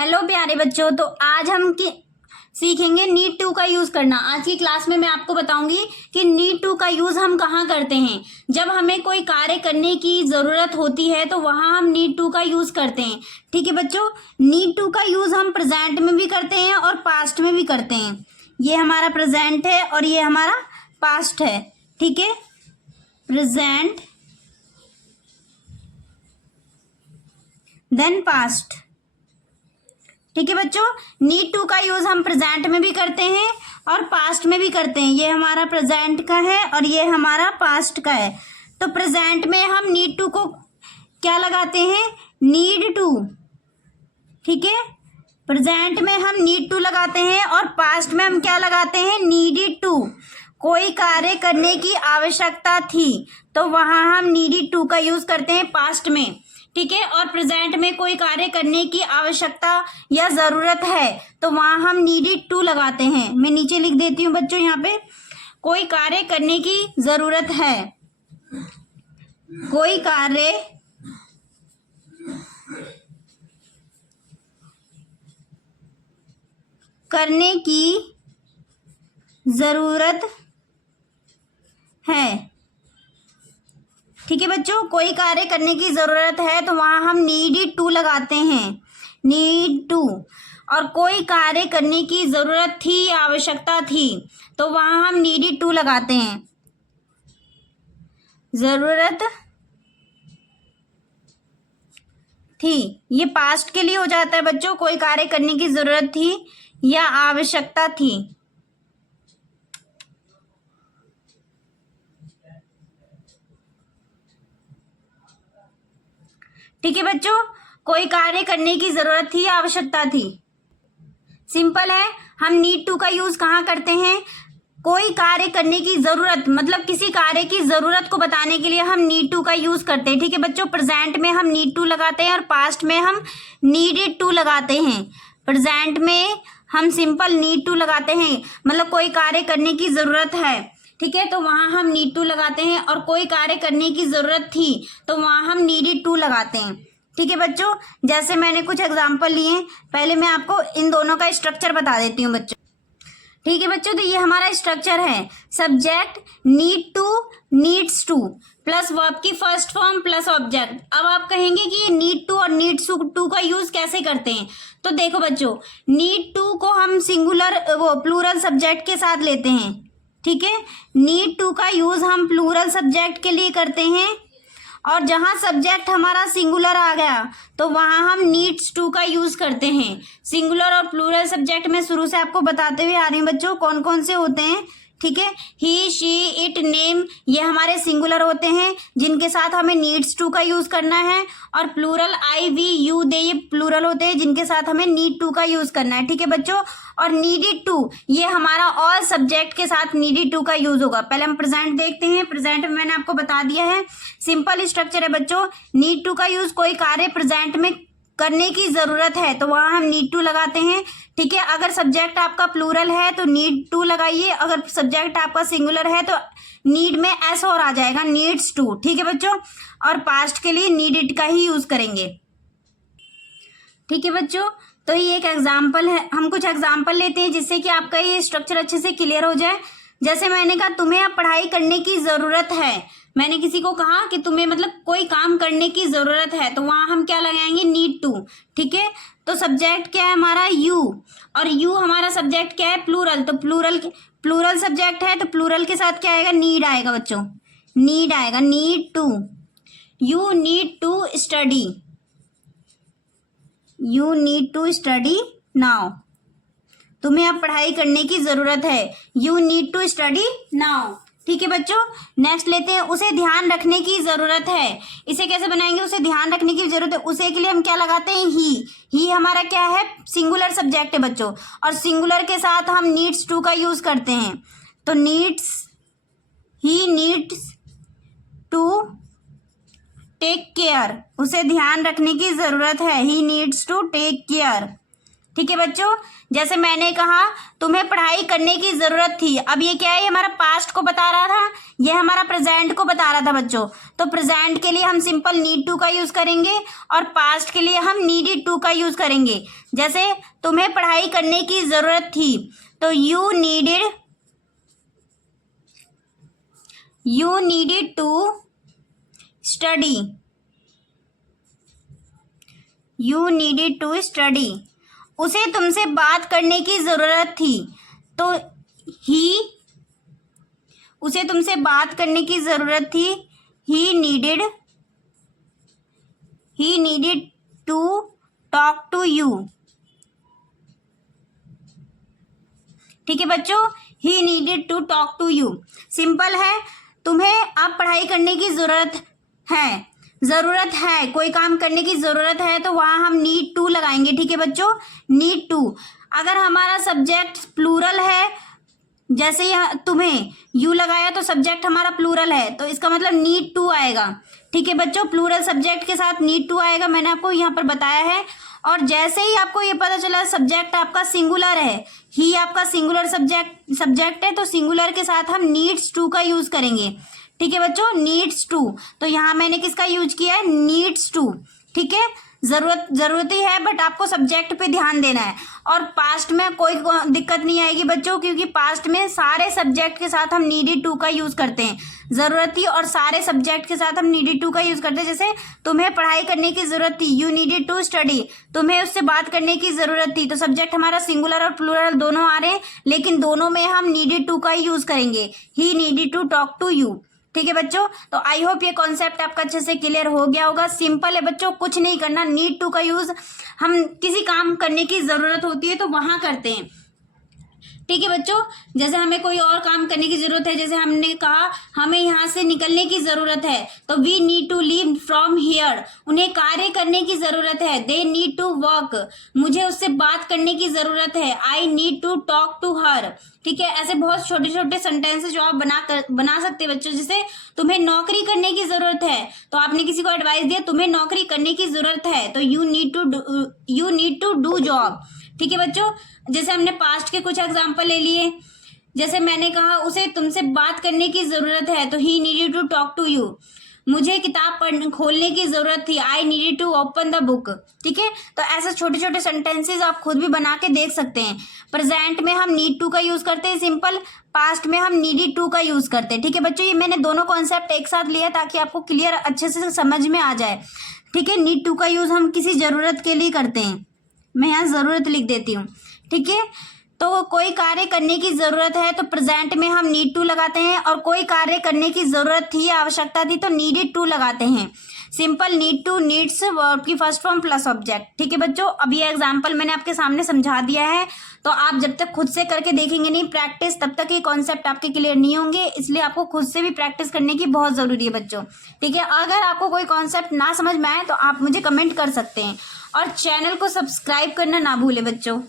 Hello प्यारे बच्चों, तो आज हम सीखेंगे नीड टू का यूज करना। आज की क्लास में मैं आपको बताऊंगी कि नीड टू का यूज हम कहाँ करते हैं। जब हमें कोई कार्य करने की जरूरत होती है तो वहां हम नीड टू का यूज करते हैं। ठीक है बच्चों, नीड टू का यूज हम प्रेजेंट में भी करते हैं और पास्ट में भी करते हैं। ये हमारा प्रेजेंट है और ये हमारा पास्ट है। ठीक है, प्रेजेंट देन पास्ट। ठीक है बच्चों, नीड टू का यूज हम प्रेजेंट में भी करते हैं और पास्ट में भी करते हैं। ये हमारा प्रेजेंट का है और ये हमारा पास्ट का है। तो प्रेजेंट में हम नीड टू को क्या लगाते हैं? Need to. ठीक है, प्रेजेंट में हम नीड टू लगाते हैं और पास्ट में हम क्या लगाते हैं? Needed to. कोई कार्य करने की आवश्यकता थी तो वहां हम नीडेड टू का यूज करते हैं पास्ट में। ठीक है, और प्रेजेंट में कोई कार्य करने की आवश्यकता या जरूरत है तो वहां हम नीडेड टू लगाते हैं। मैं नीचे लिख देती हूँ बच्चों, यहाँ पे कोई कार्य करने की जरूरत है, कोई कार्य करने की जरूरत है। ठीक है बच्चों, कोई कार्य करने की जरूरत है तो वहां हम नीडेड टू लगाते हैं, नीड टू। और कोई कार्य करने की जरूरत थी, आवश्यकता थी तो वहां हम नीडेड टू लगाते हैं। जरूरत थी, ये पास्ट के लिए हो जाता है बच्चों। कोई कार्य करने की जरूरत थी या आवश्यकता थी। ठीक है बच्चों, कोई कार्य करने की जरूरत थी या आवश्यकता थी। सिंपल है। हम नीड टू का यूज कहाँ करते हैं? कोई कार्य करने की जरूरत, मतलब किसी कार्य की जरूरत को बताने के लिए हम नीड टू का यूज करते हैं। ठीक है बच्चों, प्रेजेंट में हम नीड टू लगाते हैं और पास्ट में हम नीडेड टू लगाते हैं। प्रेजेंट में हम सिंपल नीड टू लगाते हैं, मतलब कोई कार्य करने की जरूरत है, ठीक है, तो वहां हम नीड टू लगाते हैं। और कोई कार्य करने की जरूरत थी तो वहां हम नीडेड टू लगाते हैं। ठीक है बच्चों, जैसे मैंने कुछ एग्जांपल लिए, पहले मैं आपको इन दोनों का स्ट्रक्चर बता देती हूँ बच्चों। ठीक है बच्चों, तो ये हमारा स्ट्रक्चर है। Subject need to, needs to plus verb की फर्स्ट फॉर्म प्लस ऑब्जेक्ट। अब आप कहेंगे कि ये नीड टू और नीड्स टू का यूज कैसे करते हैं। तो देखो बच्चों, नीड टू को हम सिंगुलर प्लूरल सब्जेक्ट के साथ लेते हैं। ठीक है, नीड टू का यूज हम प्लूरल सब्जेक्ट के लिए करते हैं और जहां सब्जेक्ट हमारा सिंगुलर आ गया तो वहां हम नीड्स टू का यूज करते हैं। सिंगुलर और प्लूरल सब्जेक्ट में शुरू से आपको बताते हुए आ रही हूँ बच्चों कौन कौन से होते हैं। ठीक है, ही, शी, इट, नेम, ये हमारे सिंगुलर होते हैं जिनके साथ हमें नीड्स टू का यूज करना है। और प्लूरल आई, वी, यू, दे, ये प्लूरल होते हैं जिनके साथ हमें नीड टू का यूज करना है। ठीक है बच्चों, और नीडेड टू ये हमारा ऑल सब्जेक्ट के साथ नीडेड टू का यूज होगा। पहले हम प्रेजेंट देखते हैं। प्रेजेंट में मैंने आपको बता दिया है, सिंपल स्ट्रक्चर है बच्चों। नीड टू का यूज कोई कार्य प्रेजेंट में करने की जरूरत है तो वहां हम नीड टू लगाते हैं। ठीक है, अगर सब्जेक्ट आपका प्लूरल है तो नीड टू लगाइए, अगर सब्जेक्ट आपका सिंगुलर है तो नीड में एस और आ जाएगा, नीड्स टू। ठीक है बच्चों, और पास्ट के लिए नीडेड का ही यूज करेंगे। ठीक है बच्चों, तो ये एक एग्जाम्पल है। हम कुछ एग्जाम्पल लेते हैं जिससे कि आपका ये स्ट्रक्चर अच्छे से क्लियर हो जाए। जैसे मैंने कहा तुम्हें अब पढ़ाई करने की जरूरत है। मैंने किसी को कहा कि तुम्हें मतलब कोई काम करने की जरूरत है तो वहां हम क्या लगाएंगे? Need to. ठीक है, तो सब्जेक्ट क्या है हमारा? यू, और यू हमारा सब्जेक्ट क्या है? प्लूरल। तो प्लूरल सब्जेक्ट है तो प्लूरल के साथ क्या आएगा? नीड आएगा बच्चों, नीड आएगा, need to. You need to study, you need to study now. तुम्हें अब पढ़ाई करने की जरूरत है, you need to study now. ठीक है बच्चों, नेक्स्ट लेते हैं, उसे ध्यान रखने की जरूरत है। इसे कैसे बनाएंगे? उसे ध्यान रखने की जरूरत है, उसे के लिए हम क्या लगाते हैं? ही हमारा क्या है? सिंगुलर सब्जेक्ट है बच्चों, और सिंगुलर के साथ हम नीड्स टू का यूज करते हैं। तो needs, he needs to take care, उसे ध्यान रखने की जरूरत है, he needs to take care. ठीक है बच्चों, जैसे मैंने कहा तुम्हें पढ़ाई करने की जरूरत थी। अब ये क्या है, ये हमारा पास्ट को बता रहा था, ये हमारा प्रेजेंट को बता रहा था बच्चों। तो प्रेजेंट के लिए हम सिंपल नीड टू का यूज करेंगे और पास्ट के लिए हम नीडेड टू का यूज करेंगे। जैसे तुम्हें पढ़ाई करने की जरूरत थी तो you needed to study, you needed to study. उसे तुमसे बात करने की जरूरत थी तो उसे तुमसे बात करने की जरूरत थी, he needed to talk to you. ठीक है बच्चों, he needed to talk to you. Simple है, तुम्हें अब पढ़ाई करने की जरूरत है, कोई काम करने की जरूरत है तो वहां हम नीड टू लगाएंगे। ठीक है बच्चों, नीड टू। अगर हमारा सब्जेक्ट प्लूरल है, जैसे यहाँ तुम्हें यू लगाया तो सब्जेक्ट हमारा प्लूरल है, तो इसका मतलब नीड टू आएगा। ठीक है बच्चों, प्लूरल सब्जेक्ट के साथ नीड टू आएगा, मैंने आपको यहाँ पर बताया है। और जैसे ही आपको ये पता चला सब्जेक्ट आपका सिंगुलर है, ही आपका सिंगुलर सब्जेक्ट है, तो सिंगुलर के साथ हम नीड्स टू का यूज करेंगे। ठीक है बच्चों, नीड्स टू। तो यहाँ मैंने किसका यूज किया है, नीड्स टू। ठीक है, जरूरत ही है, बट आपको सब्जेक्ट पे ध्यान देना है। और पास्ट में कोई दिक्कत नहीं आएगी बच्चों, क्योंकि पास्ट में सारे सब्जेक्ट के साथ हम नीडेड टू का यूज करते हैं। जरूरत थी और सारे सब्जेक्ट के साथ हम नीडेड टू का यूज करते हैं। जैसे तुम्हें पढ़ाई करने की जरूरत थी, यू नीडेड टू स्टडी। तुम्हें उससे बात करने की जरूरत थी, तो सब्जेक्ट हमारा सिंगुलर और प्लूरल दोनों आ रहे हैं, लेकिन दोनों में हम नीडेड टू का ही यूज करेंगे, he needed to talk to you. ठीक है बच्चों, तो आई होप ये कॉन्सेप्ट आपका अच्छे से क्लियर हो गया होगा। सिंपल है बच्चों, कुछ नहीं करना। नीड टू का यूज हम किसी काम करने की जरूरत होती है तो वहां करते हैं। ठीक है बच्चों, जैसे हमें कोई और काम करने की जरूरत है, जैसे हमने कहा हमें यहाँ से निकलने की जरूरत है, तो we need to leave from here. उन्हें कार्य करने की जरूरत है, दे नीड टू वर्क। मुझे उससे बात करने की जरूरत है, I need to talk to her. ठीक है, ऐसे बहुत छोटे छोटे सेंटेंसेस जो आप बना सकते हैं बच्चों। जैसे तुम्हें नौकरी करने की जरूरत है, तो आपने किसी को एडवाइस दिया तुम्हें नौकरी करने की जरूरत है, तो you need to do job. ठीक है बच्चों, जैसे हमने पास्ट के कुछ एग्जांपल ले लिए। जैसे मैंने कहा उसे तुमसे बात करने की जरूरत है, तो he needed to talk to you. मुझे किताब खोलने की जरूरत थी, I needed to open the book. ठीक है, तो ऐसे छोटे छोटे सेंटेंसेस आप खुद भी बना के देख सकते हैं। प्रेजेंट में हम नीड टू का यूज करते हैं सिंपल, पास्ट में हम नीडेड टू का यूज करते हैं। ठीक है बच्चों, ये मैंने दोनों कॉन्सेप्ट एक साथ लिया ताकि आपको क्लियर अच्छे से समझ में आ जाए। ठीक है, नीड टू का यूज हम किसी जरूरत के लिए करते हैं, मैं यहाँ जरूरत लिख देती हूँ। ठीक है, तो कोई कार्य करने की जरूरत है तो प्रेजेंट में हम नीड टू लगाते हैं, और कोई कार्य करने की जरूरत थी, आवश्यकता थी, तो नीडेड टू लगाते हैं। Simple need to, needs, verb की फर्स्ट फॉर्म प्लस ऑब्जेक्ट। ठीक है बच्चों, अब ये एग्जांपल मैंने आपके सामने समझा दिया है, तो आप जब तक खुद से करके देखेंगे नहीं प्रैक्टिस, तब तक ये कॉन्सेप्ट आपके क्लियर नहीं होंगे। इसलिए आपको खुद से भी प्रैक्टिस करने की बहुत जरूरी है बच्चों। ठीक है, अगर आपको कोई कॉन्सेप्ट ना समझ में आए तो आप मुझे कमेंट कर सकते हैं, और चैनल को सब्सक्राइब करना ना भूले बच्चों।